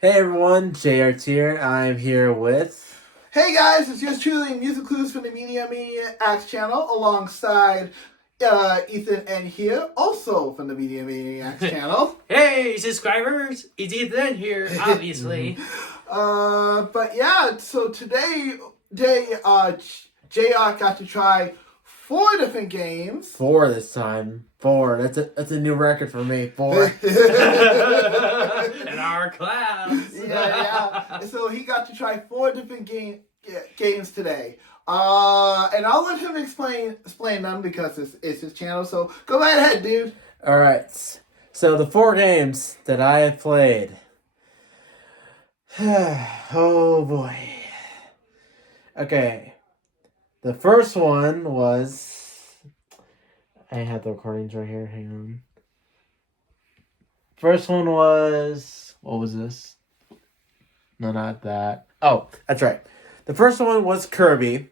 Hey everyone, JR here. I'm here with. Hey guys, it's yours truly, Music Clues from the Media Maniacs channel, alongside Ethan and here, also from the Media Maniacs channel. Hey subscribers, it's Ethan here, obviously. But yeah, so today, JR got to try 4 different games. 4 this time. 4. That's a new record for me. 4. In our class. Yeah. So he got to try 4 different games today. And I'll let him explain them because it's his channel. So go right ahead, dude. All right. So the 4 games that I have played. Oh boy. Okay. The first one was. I had the recordings right here. Hang on. First one was. What was this? No, not that. Oh, that's right. The first one was Kirby.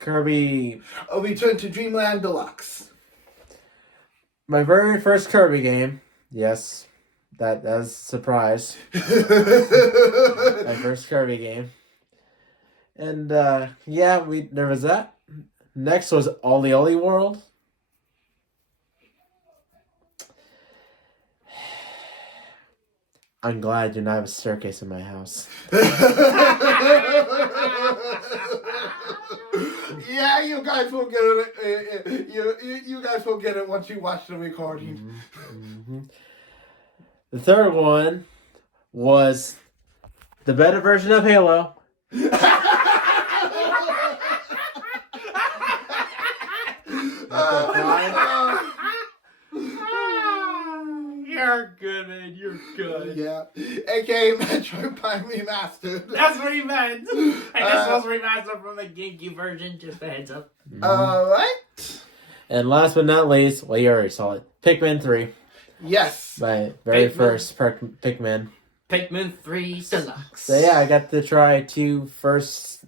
Kirby. Return to Dreamland Deluxe. My very first Kirby game. Yes. That was a surprise. My first Kirby game. And there was that. Next was OlliOlli World. I'm glad you not have a staircase in my house. Yeah, you guys will get it. You guys will get it once you watch the recording. Mm-hmm. The third one was the better version of Halo. You're good, man. You're good. Yeah. AKA Metroid Prime Remastered. That's what he meant. And this was remastered from the GameCube version, just a heads up. Alright. And last but not least, well, you already saw it. Pikmin 3. Yes. My very first Pikmin. Pikmin 3 Deluxe. So yeah, I got to try 2 first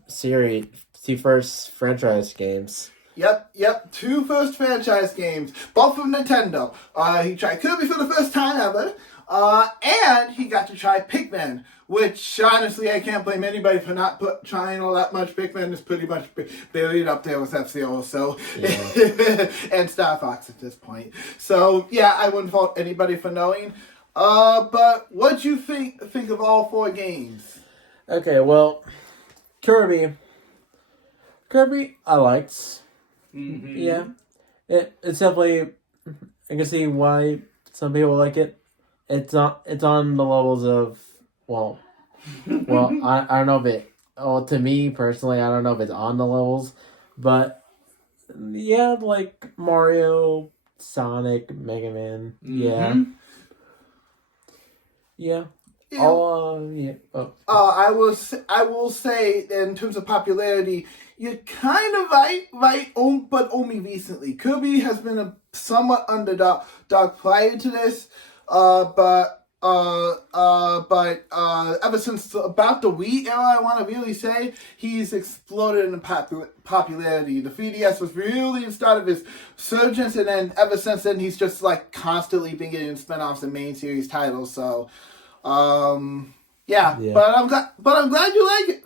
franchise games. Yep. 2 first franchise games, both from Nintendo. He tried Kirby for the first time ever, and he got to try Pikmin, which honestly I can't blame anybody for not trying all that much. Pikmin is pretty much buried up there with F-Zero, so yeah. And Star Fox at this point. So yeah, I wouldn't fault anybody for knowing. But what'd you think of all 4 games? Okay, well, Kirby, I liked. Mm-hmm. Yeah, it's definitely. I can see why some people like it. It's on the levels of well, I don't know if it. Oh, to me personally, I don't know if it's on the levels, but yeah, like Mario, Sonic, Mega Man. Mm-hmm. Yeah. Yeah. Oh. I will say in terms of popularity, you're kind of right, but only recently. Kirby has been a somewhat underdog prior to this, but ever since about the Wii era, I want to really say he's exploded in popularity. The 3DS was really the start of his surgence, and then ever since then, he's just like constantly been getting spinoffs and main series titles. So. Yeah. But I'm glad you like it.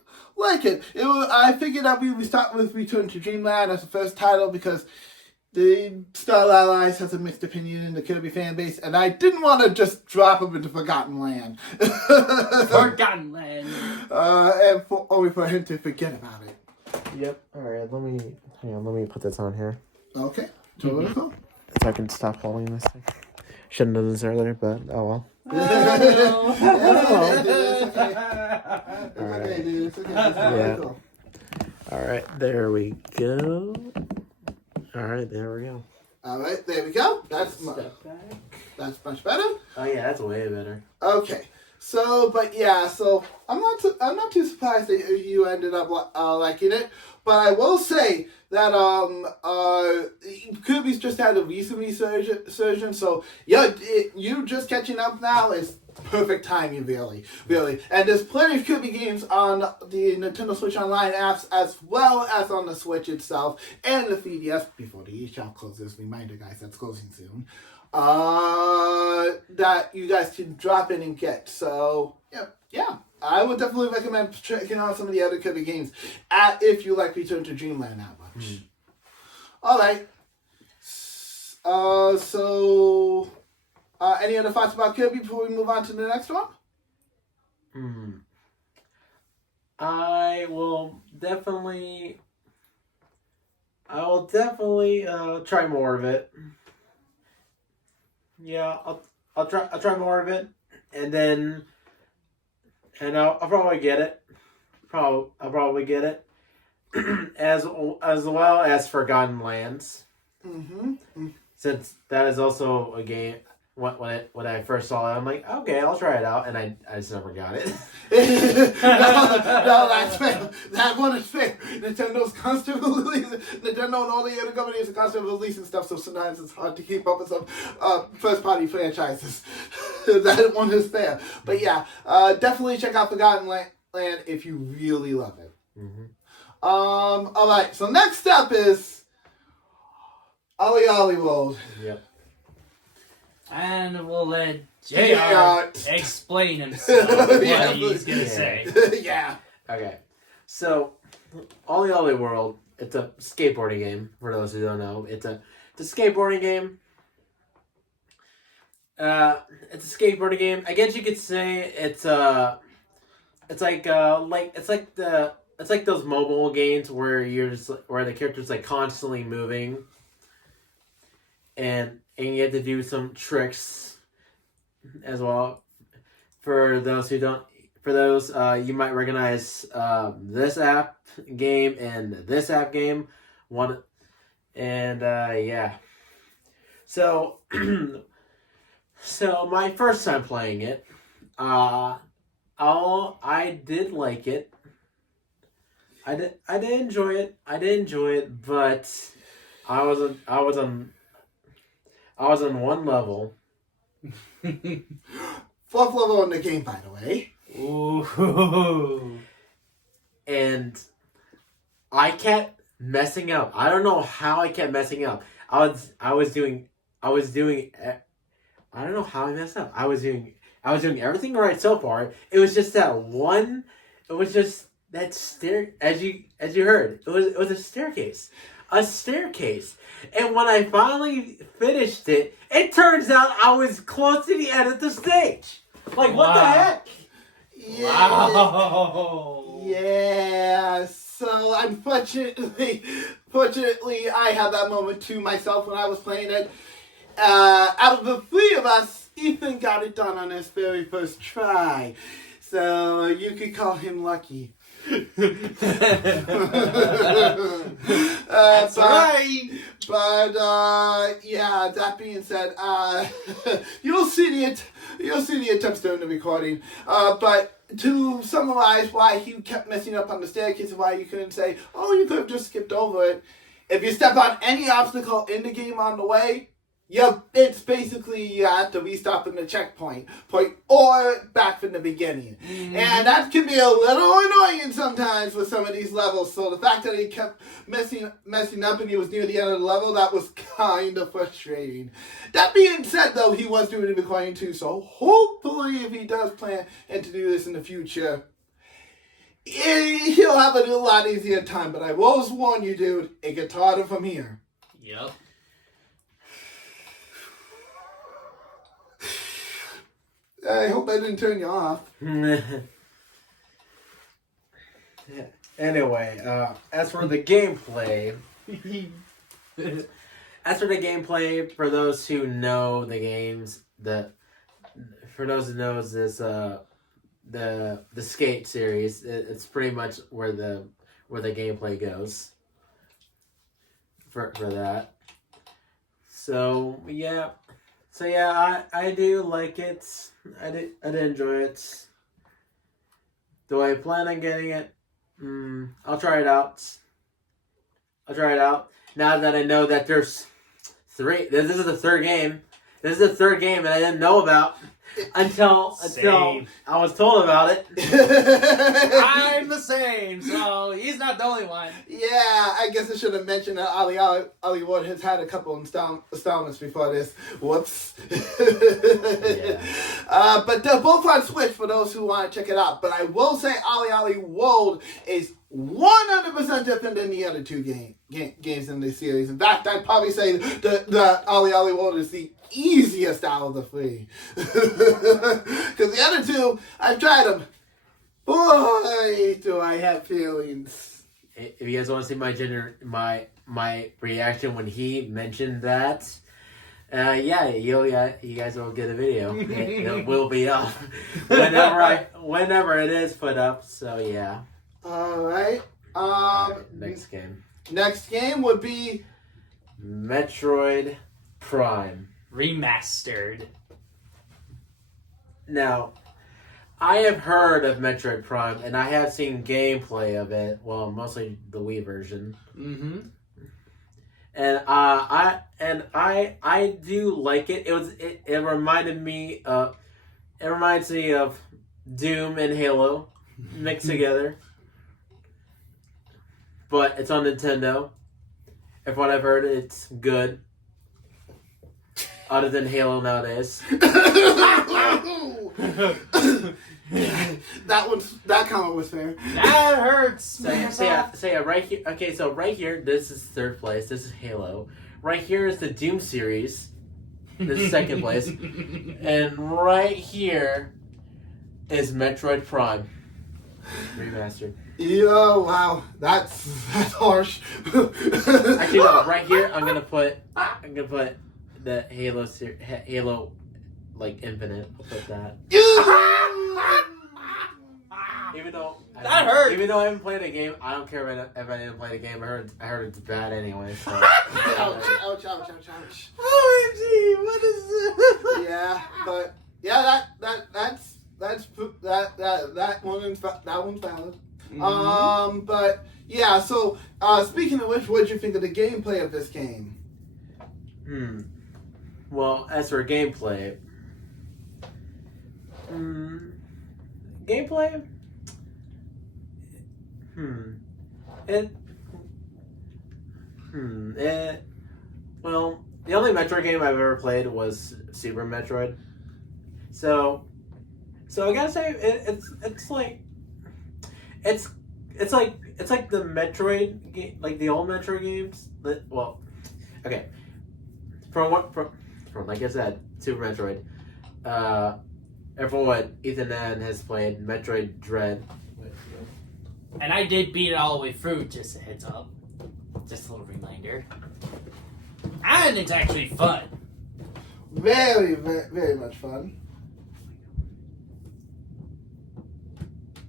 I figured that we would start with Return to Dreamland as the first title because the Star Allies has a mixed opinion in the Kirby fan base, and I didn't want to just drop him into Forgotten Land. Forgotten Land. And only for him to forget about it. Yep. All right. Let me put this on here. Okay. Totally cool. So I can stop holding this thing. Shouldn't have done this earlier, but oh well. It's okay. Yeah. All right, there we go. All right, there we go. All right, there we go. That's much better. Oh yeah, that's way better. Okay. So I'm not too surprised that you ended up liking it, but I will say that Kirby's just had a recent resurgence. So yeah, you just catching up now is perfect timing, really. And there's plenty of Kirby games on the Nintendo Switch Online apps as well as on the Switch itself and the 3DS before the eShop closes. Reminder, guys, that's closing soon. that you guys can drop in and get. So, yeah. I would definitely recommend checking out some of the other Kirby games if you like Return to Dreamland that much. All right. Any other thoughts about Kirby before we move on to the next one? I will definitely try more of it. Yeah, I'll try more of it, and I'll probably get it. I'll probably get it, as well as Forgotten Lands. Since that is also a game. When I first saw it, I'm like, okay, I'll try it out, and I just never got it. No, that's fair. That one is fair. Nintendo's constantly releasing. Nintendo and all the other companies are constantly releasing stuff, so sometimes it's hard to keep up with some first-party franchises. That one is fair. But yeah, definitely check out Forgotten Land if you really love it. All right, so next up is Ollie World. Yep. And we'll let JR explain himself Yeah, what he's going to say. Yeah. Okay. So, Ollie World, it's a skateboarding game, for those who don't know. It's a skateboarding game. It's a skateboarding game. I guess you could say it's like those mobile games where where the character's like constantly moving. And you have to do some tricks as well. For those you might recognize this app game and this app game. Yeah. So, so my first time playing it, I did like it. I did enjoy it. But I was on one level. Fourth level in the game, by the way. Ooh. And I kept messing up. I don't know how I kept messing up. I was doing. I don't know how I messed up. I was doing everything right so far. It was just that one. It was just that stair. As you heard, it was a staircase. A staircase. And when I finally finished it, it turns out I was close to the end of the stage. Like, what the heck? Yeah. Wow. Yeah. So, unfortunately, I had that moment to myself when I was playing it. Out of the three of us, Ethan got it done on his very first try. So, you could call him lucky. That's right. But yeah. That being said, you'll see the attempts during the recording. But to summarize why he kept messing up on the staircase and why you couldn't say, "Oh, you could have just skipped over it." If you step on any obstacle in the game on the way, it's basically you have to restop in the checkpoint point or back from the beginning. And that can be a little annoying sometimes with some of these levels. So the fact that he kept messing up and he was near the end of the level, that was kind of frustrating. That being said, though, he was doing the recording too, so hopefully if he does plan to do this in the future, he'll have a lot easier time. But I will warn you, dude, it gets harder from here. Yep. I hope I didn't turn you off. Anyway, as for the gameplay, for those who know the games, for those who knows this, the Skate series, it's pretty much where the gameplay goes. For that, so yeah. So yeah, I do like it. I did enjoy it. Do I plan on getting it? I'll try it out. Now that I know that there's three. This is the third game. And I didn't know about. until Same. I was told about it. I'm the same, so he's not the only one. Yeah, I guess I should have mentioned that Ali Ward has had a couple installments before this. Whoops. But they're both on Switch for those who want to check it out. But I will say Ali World is 100% different than the other two games in this series. In fact, I'd probably say the Ali World is the easiest out of the three. Because the other two, I've tried them. Boy, do I have feelings. If you guys want to see my reaction when he mentioned that, you guys will get a video. It will be up whenever it is put up. So yeah. All right. Next game. Next game would be Metroid Prime. Remastered. Now, I have heard of Metroid Prime, and I have seen gameplay of it. Well, mostly the Wii version. Mm-hmm. And I do like it. It reminded me of Doom and Halo mixed together. But it's on Nintendo. From what I've heard, it's good. Other than Halo nowadays. that comment was fair. That hurts. So yeah, right here. Okay, so right here, this is third place. This is Halo. Right here is the Doom series. This is second place. And right here is Metroid Prime remastered. Yo, wow, that's harsh. Actually, no. Right here, I'm gonna put the Halo, like Infinite. I'll put that. Even though That hurt. Even though I haven't played a game, I don't care if I didn't play the game. I heard it's bad anyway. So. ouch. OMG, what is this? Yeah, but yeah, that one's valid. Mm-hmm. But yeah, so speaking of which, what did you think of the gameplay of this game? Well, as for gameplay, well, the only Metroid game I've ever played was Super Metroid. So I gotta say it's like the Metroid game, like the old Metroid games. Okay, from like I said, Super Metroid. And from what Ethan N has played, Metroid Dread. And I did beat it all the way through, just a heads up. Just a little reminder. And it's actually fun. Very, very, very much fun.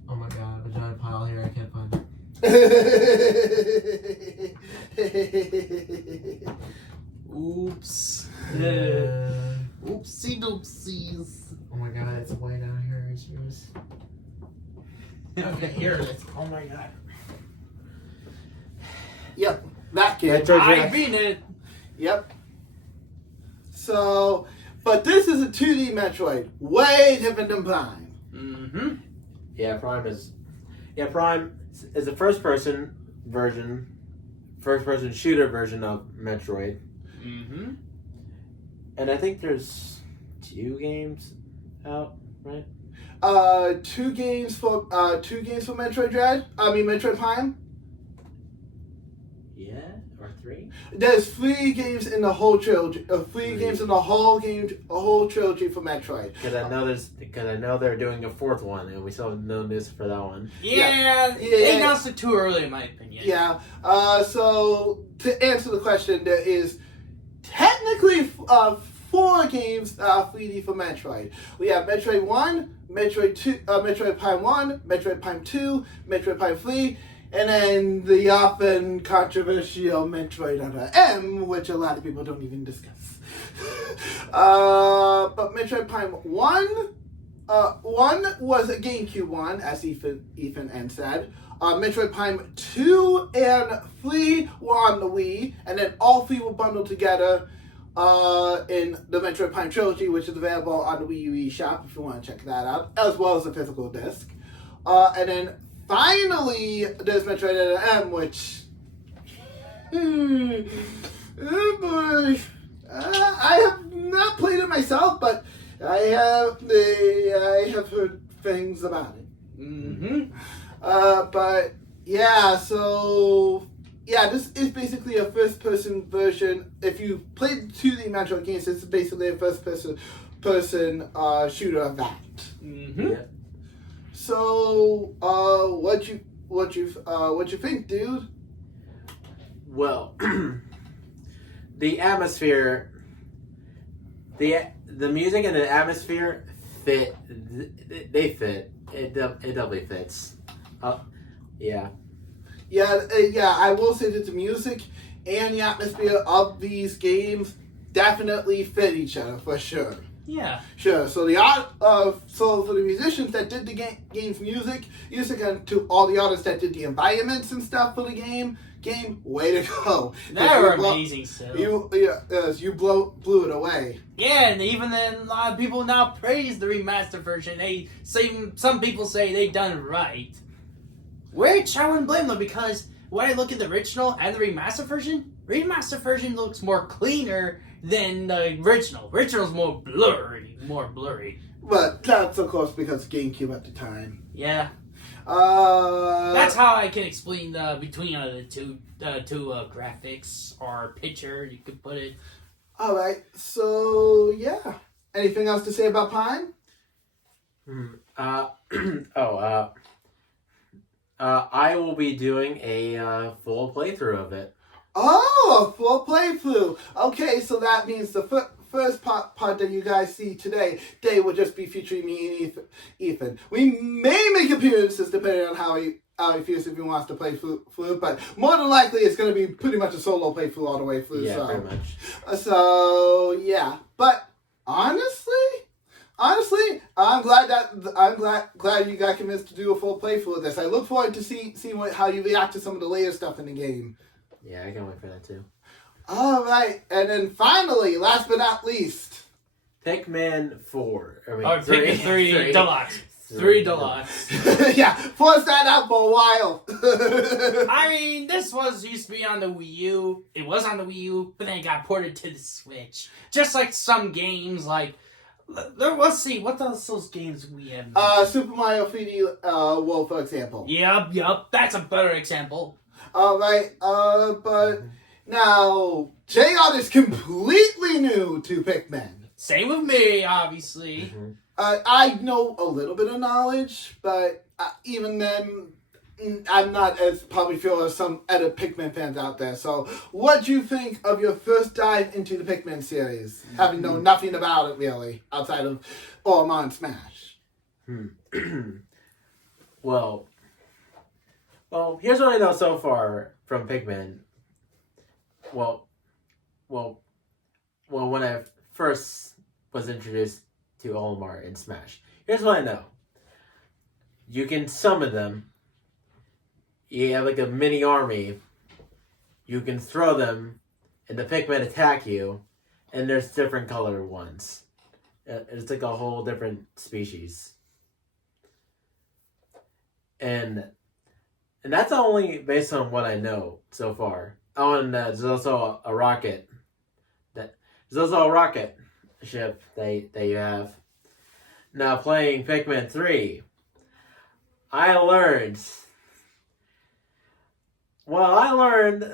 Oh my god, a giant pile here, I can't find it. Oops. Oopsie doopsies. Oh my god, it's way down here. It's yours. Okay, here it is. Oh my god. Yep, that game. Metroid I Dread. beat it. Yep. So, but this is a 2D Metroid, way different than Prime. Mm-hmm. Yeah, Prime is a first-person shooter version of Metroid. Mm-hmm. And I think there's 2 games out, right? Two games for Metroid Dread. Metroid Prime. Yeah, or 3. There's 3 games in the whole trilogy. 3 games in the whole trilogy for Metroid. Because I know they're doing a 4th one, and we still have no news for that one. Yeah, they announced it too early, in my opinion. Yeah. So to answer the question, there is technically 4 games 3D for Metroid. We have Metroid 1, Metroid 2, Metroid Prime 1, Metroid Prime 2, Metroid Prime 3, and then the often controversial Metroid Other M, which a lot of people don't even discuss. But Metroid Prime 1 was a GameCube one, as Ethan N said. Metroid Prime 2 and 3 were on the Wii, and then all 3 were bundled together in the Metroid Prime Trilogy, which is available on the Wii U eShop if you want to check that out, as well as the physical disc. And then finally, there's Metroid Other M, which... oh boy. I have not played it myself, but I have heard things about it. Mm-hmm. But yeah, so yeah, this is basically a first-person version. If you played the 2D Metroid games, this is basically a first-person shooter of that. Mm-hmm. Yeah. So, what you think, dude? Well, the atmosphere, the music and the atmosphere fit. They fit. It definitely fits. Yeah. Yeah, I will say that the music and the atmosphere of these games definitely fit each other for sure. Yeah. Sure. So the art so for the musicians that did the game's music, and to all the artists that did the environments and stuff for the game, way to go. They were amazing, so. You blew it away. Yeah, and even then, a lot of people now praise the remastered version. Some people say they done it right. Which I wouldn't blame them, because when I look at the original and the remastered version looks more cleaner than the original. Original's more blurry. But that's of course because GameCube at the time. Yeah. That's how I can explain between the two graphics or picture. You could put it. All right. So yeah. Anything else to say about Pine? I will be doing a full playthrough of it. Oh, full playthrough. Okay, so that means the first part that you guys see today, they will just be featuring me and Ethan. We may make appearances depending on how he feels if he wants to play through, but more than likely it's going to be pretty much a solo playthrough all the way through. Yeah, so. pretty much. So yeah, but honestly, I'm glad you got convinced to do a full playthrough of this. I look forward to seeing how you react to some of the later stuff in the game. Yeah, I can't wait for that too. All right, and then finally, last but not least, Pikmin 4. Pikmin 3 Deluxe. 3 Deluxe. yeah, forced that out for a while. I mean, this used to be on the Wii U. It was on the Wii U, but then it got ported to the Switch. Just like some games, like let's see, what else those games we have? Super Mario 3D World, for example. Yep, that's a better example. All right, but now JR is completely new to Pikmin. Same with me, obviously. Mm-hmm. I know a little bit of knowledge, but even then, I'm not as probably feel as some other Pikmin fans out there. So, what do you think of your first dive into the Pikmin series, having known nothing about it really, outside of Orma and Smash? Well, here's what I know so far from Pikmin. Well, when I first was introduced to Olimar in Smash, here's what I know. You can summon them. You have like a mini army. You can throw them, and the Pikmin attack you, and there's different color ones. It's like a whole different species. And that's only based on what I know so far. Oh, and there's also a rocket. There's also a rocket ship that you have. Now playing Pikmin 3, I learned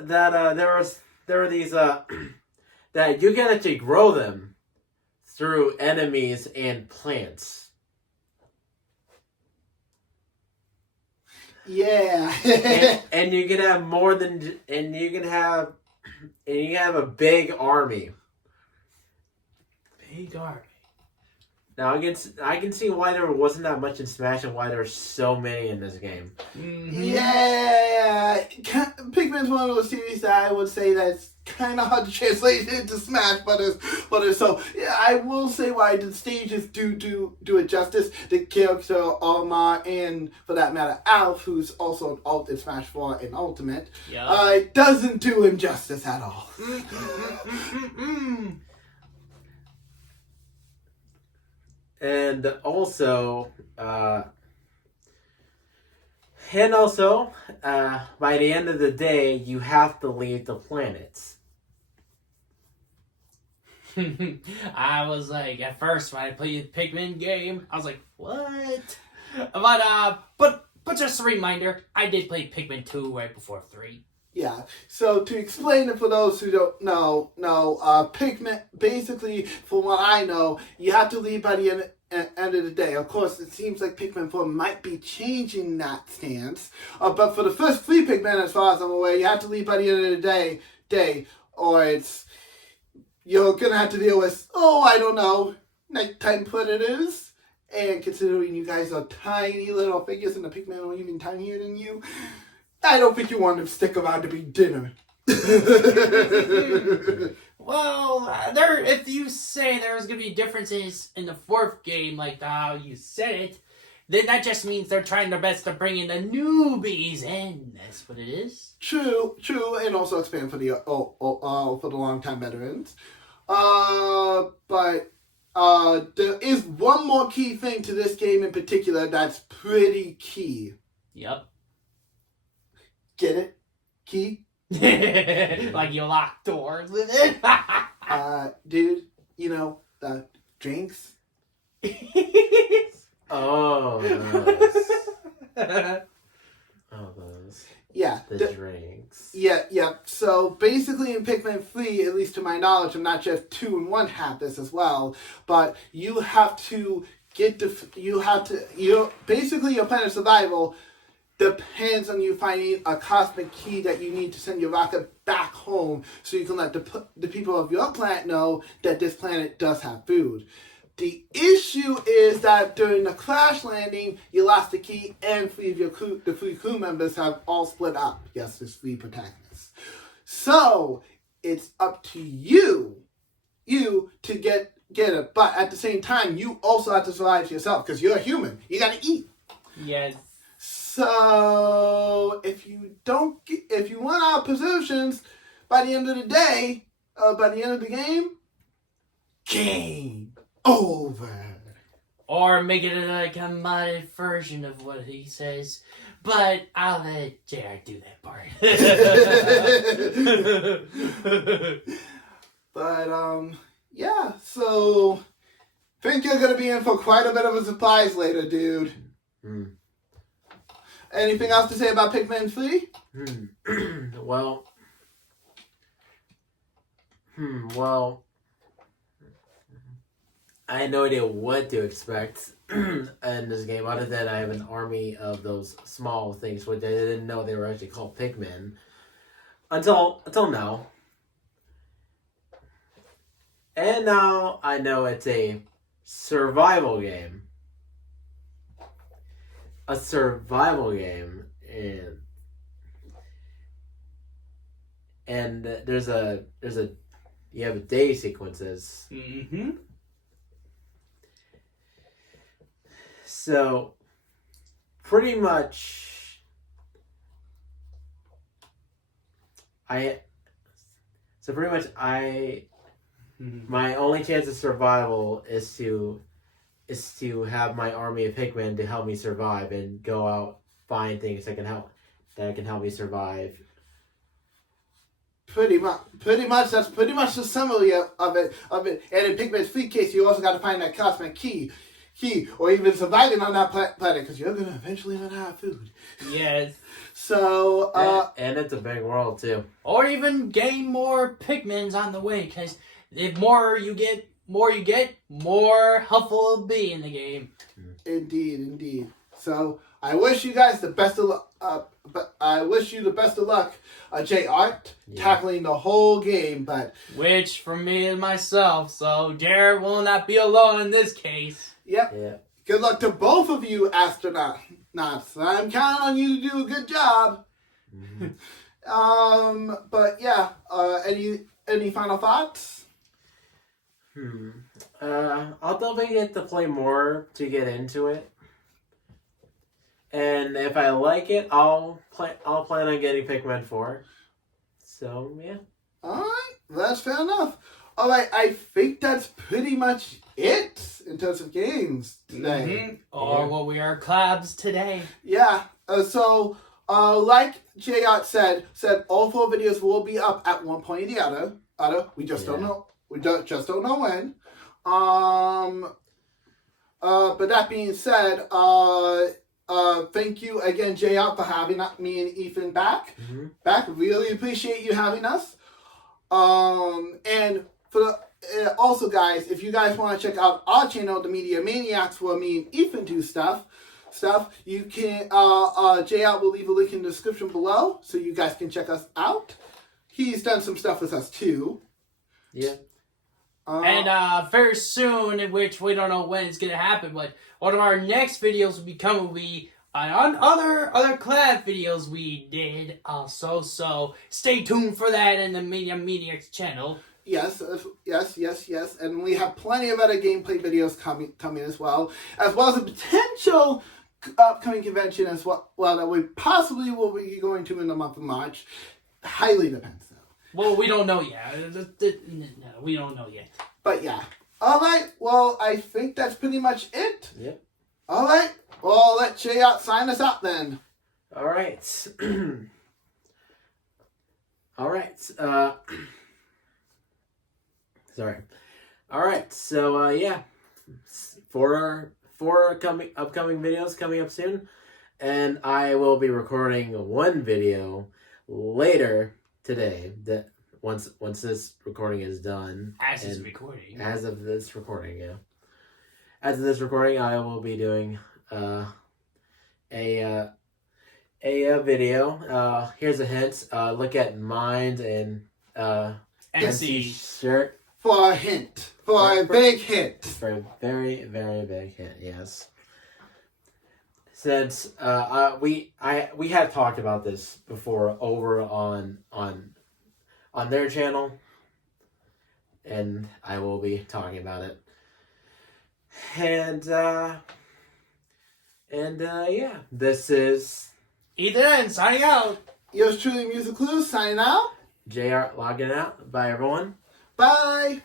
that there were these that you can actually grow them through enemies and plants. Yeah. and you can have more than, and you can have a big army. Big army. Now I can see why there wasn't that much in Smash and why there's so many in this game. Mm-hmm. Yeah, Pikmin's one of those series that I would say that's kind of hard to translate into Smash, but it's so. Yeah, I will say why the stages do it justice. The character Orma and, for that matter, Alf, who's also an alt in Smash 4 and Ultimate, doesn't do him justice at all. And also, by the end of the day, you have to leave the planet. I was like, at first when I played the Pikmin game, I was like, what? But just a reminder, I did play Pikmin 2 right before 3. Yeah. So to explain it for those who don't know, Pikmin, basically, from what I know, you have to leave by the end of the day. Of course, it seems like Pikmin 4 might be changing that stance. But for the first 3 Pikmin, as far as I'm aware, you have to leave by the end of the day, or you're going to have to deal with, I don't know, nighttime predators. And considering you guys are tiny little figures and the Pikmin are even tinier than you, I don't think you want to stick around to be dinner. Well, if you say there's going to be differences in the 4th game, like how you said it, then that just means they're trying their best to bring in the newbies in. That's what it is. True, and also expand for the long-time veterans. But there is one more key thing to this game in particular that's pretty key. Yep. Get it? Key? Like you lock doors with it. Dude, the drinks. Oh, those. Oh, those. Yeah. The drinks. Yeah. So basically in Pikmin 3, at least to my knowledge, and not just 2 and 1 have this as well, but you have to basically your plan of survival depends on you finding a cosmic key that you need to send your rocket back home so you can let the people of your planet know that this planet does have food. The issue is that during the crash landing, you lost the key and 3 of the 3 crew members have all split up. Yes, there's 3 protagonists. So, it's up to you to get it. But at the same time, you also have to survive yourself because you're a human. You gotta eat. Yes. So, if you run out of possessions by the end of the day, by the end of the game over. Or make it like a modded version of what he says. But I'll let JR do that part. But, yeah, so think you're going to be in for quite a bit of a surprise later, dude. Anything else to say about Pikmin 3? Well, I had no idea what to expect in this game, other than I have an army of those small things, which I didn't know they were actually called Pikmin. Until now. And now I know it's a survival game. A survival game. And you have day sequences. Mm-hmm. So, pretty much, my only chance of survival is to have my army of Pikmin to help me survive and go out, find things that can help me survive. Pretty much. That's pretty much the summary of it. And in Pikmin's 3 case, you also got to find that cosmic key, or even surviving on that planet, because you're gonna eventually run out of food. Yes. So, and it's a big world too. Or even gain more Pikmins on the way, because the more you get, more helpful it'll be in the game. Indeed. So, I wish you guys the best of luck. I wish you the best of luck, JR, tackling the whole game. But which for me and myself, so Jared will not be alone in this case. Yep. Yeah. Good luck to both of you, astronauts. I'm counting on you to do a good job. Mm-hmm. But yeah. Any final thoughts? I'll definitely get to play more to get into it. And if I like it, I'll plan on getting Pikmin 4. So, yeah. Alright, that's fair enough. Alright, I think that's pretty much it in terms of games today. Or what we are collabs today. Yeah. Like J.Yacht said all 4 videos will be up at one point or the other. We just don't know. We just don't know when. But that being said, thank you again, J.Yacht, for having me and Ethan back. Really appreciate you having us. And also, guys, if you guys want to check out our channel, The Media Maniacs, where me and Ethan do stuff, you can, J.Yacht will leave a link in the description below, so you guys can check us out. He's done some stuff with us, too. Yeah. And very soon, which we don't know when it's going to happen, but one of our next videos will be on other collab videos we did also, so stay tuned for that in the Media Maniacs channel. Yes, and we have plenty of other gameplay videos coming as well as a potential upcoming convention as well that we possibly will be going to in the month of March. Highly depends, though. Well, we don't know yet. No, we don't know yet. But yeah. All right. Well, I think that's pretty much it. Yep. All right. Well, let J.Yacht sign us out then. All right. All right. Sorry. All right. So yeah, for upcoming videos coming up soon, and I will be recording one video later today. That once this recording is done. As of this recording, yeah. As of this recording, I will be doing a video. Here's a hint. Look at Mind and NC shirt. For a hint. For a big hint. For a very, very big hint, yes. Since we have talked about this before over on their channel, and I will be talking about it. And yeah, this is Ethan signing out. Yours truly, Music Clues, signing out. JR logging out. Bye, everyone. Bye.